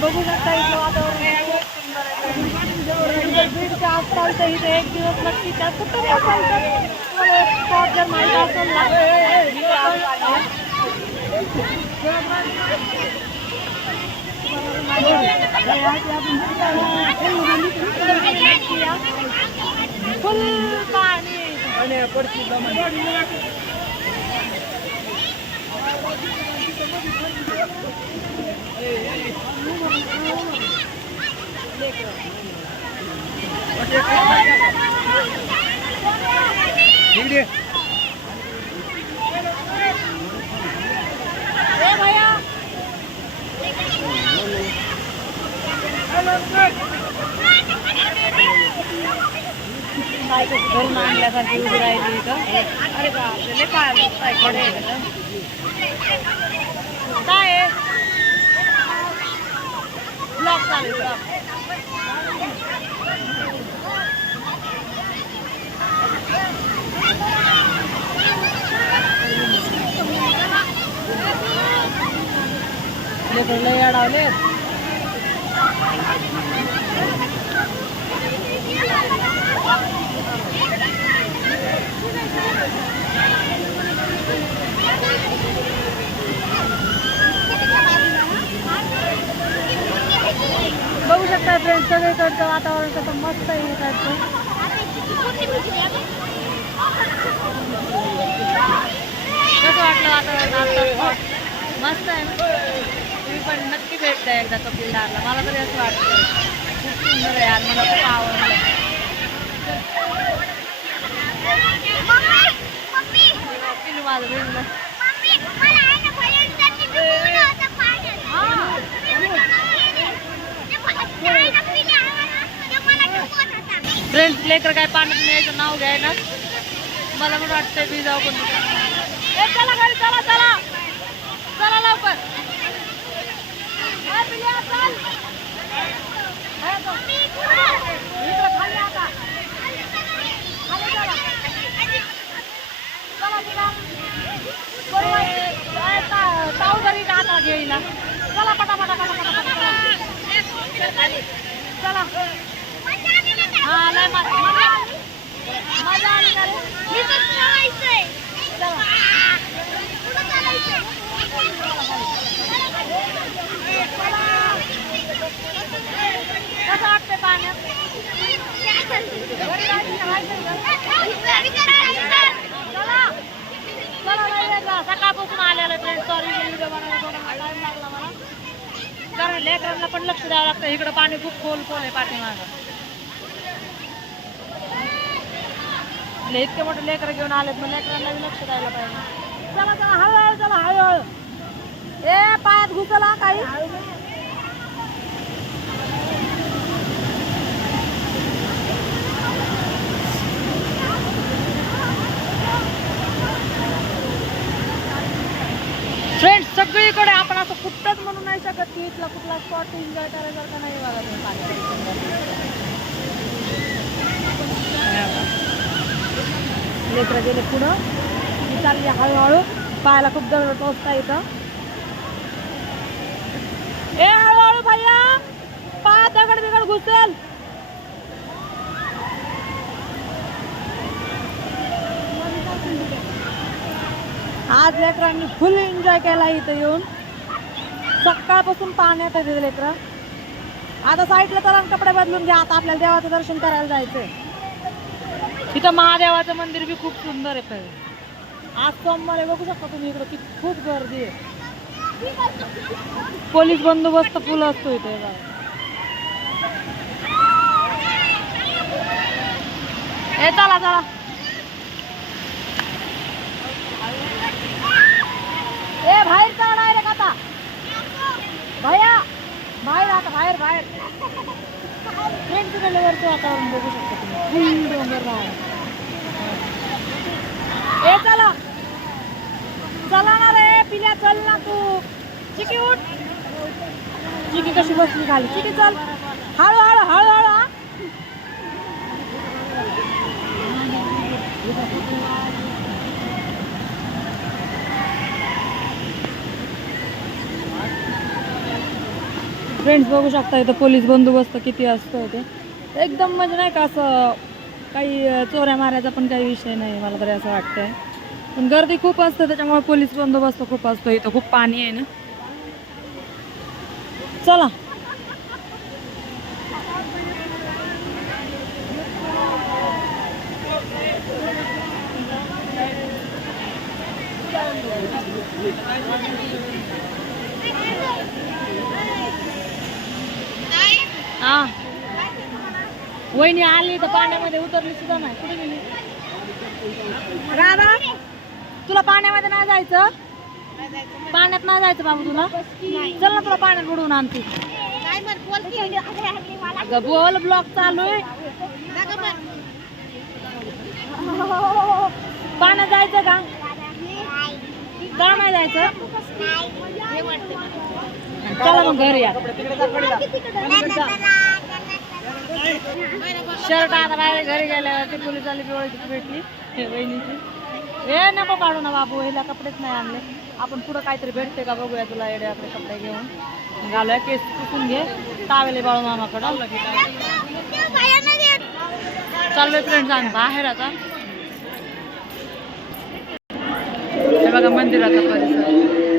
बघू शकता इथलं वातावरण बीडच्या आसपासचं इथे एक दिवस नक्की त्या कुठं असाल तर स्पॉट जर माहिती असेल ना फुल पाणी भैया घरून आणल्यासारखी उभी राहिली इथं. अरे बापरे काय काय ब्लॉक चालू ब्लॉक लय अडवले बघू शकता फ्रेंड्स सगळीकडचं वातावरण कसं मस्त आहे इकडचं. कसं वाटलं वातावरण आता मस्त आहे ना. तुम्ही पण नक्की भेट द्या एकदा कपिलधारला. मला तरी असं वाटतं खूप सुंदर आहे यार. मला खूप आवडलं. माझं भेटलं फ्रेंड्स लेकर काय पाण्यात न्यायचं नाव घ्याय ना. मला पण वाटतंय मी जाऊ पण चला घरी चला चला चला लवकर तावगरी आता घेईला चला पटापटा चला हा लय मजा आली का रे. कसं वाटतंय पाण्यात सकाळपासून आलेलं फ्रेंड. सॉरी व्हिडिओ बनायला थोडा टाइम लागला मला कारण लेकरांना पण लक्ष द्यावं लागतं. इकडं पाणी खूप खोल आहे पाठीमागं. इतके मोठे लेकर घेऊन आलेत मग लेकरांना लक्ष द्यायला पाहिजे. चला चला हळूहळू चला हळूहळू. ए पायात घुसला काही फ्रेंड्स. सगळीकडे आपण असं कुठंच म्हणू नाही शकत की इथला कुठला स्पॉट एन्जॉय करायसारखा नाही. बघा तुम्ही पाणी लेकरं गेले पुढं मी चालली हळूहळू. पायाला खूप जवळ टोचता येतं. ए हळूहळू भैया पायात दगड बिगड घुसेल. आज लेकरांनी फुल एन्जॉय केला इथं येऊन. सकाळपासून पाण्यात येते लेकरं. आता साईडला चला कपडे बदलून घ्या. आता आपल्याला देवाचं दर्शन करायला जायचंय. इथं महादेवाचं मंदिर बी खूप सुंदर आहे. पहिले आज सोमवार बघू शकता तुम्ही इकडं किती खूप गर्दी आहे. पोलीस बंदोबस्त फुल असतो इथे. हे चला चला ए बाहेर चला डायरेक्ट आता भैया बाहेर आता बाहेर बाहेर. फ्रेंड तिकडे वरचं वातावरण बघू शकता तुम्ही. फुल डोंगर बाहेर. ए चला चला ना रे पिल्या चल ना तू. चिकी उठ. चिकी कशी बसली खाली. चिकी चल हळू हळू हळू हळू. फ्रेंड्स बघू शकता इथं पोलीस बंदोबस्त किती असतो ते एकदम म्हणजे नाही का असं काही चोऱ्या मारायचा पण काही विषय नाही मला तरी असं वाटतंय पण गर्दी खूप असते त्याच्यामुळे पोलीस बंदोबस्त खूप असतो इथं खूप पाणी आहे ना चला हा वहिनी आली तर पाण्यामध्ये उतरली सुद्धा नाही कुठे गेली राधा तुला पाण्यामध्ये नाही जायचं पाण्यात नाही जायचं बाबू तुला चल ना तुला पाण्यात बुडवून आणते अगं बोल ब्लॉक चालू आहे पाण्यात जायचं का का नाही जायचं चला मग घरी या शर्ट आता बाहेर घरी गेल्यावरती पोलिसांनी पिवळी भेटली वहिनीची हे नको काढू ना बाबू हिला कपडेच नाही आणले आपण पुढं काहीतरी भेटते का बघूया तुला येडे आपले कपडे घेऊन घालूया केस पुसून घे टावेले बाळू मामाकडं चाललोय फ्रेंड्स आम्ही बाहेर आता हे बघा मंदिराचा परिसर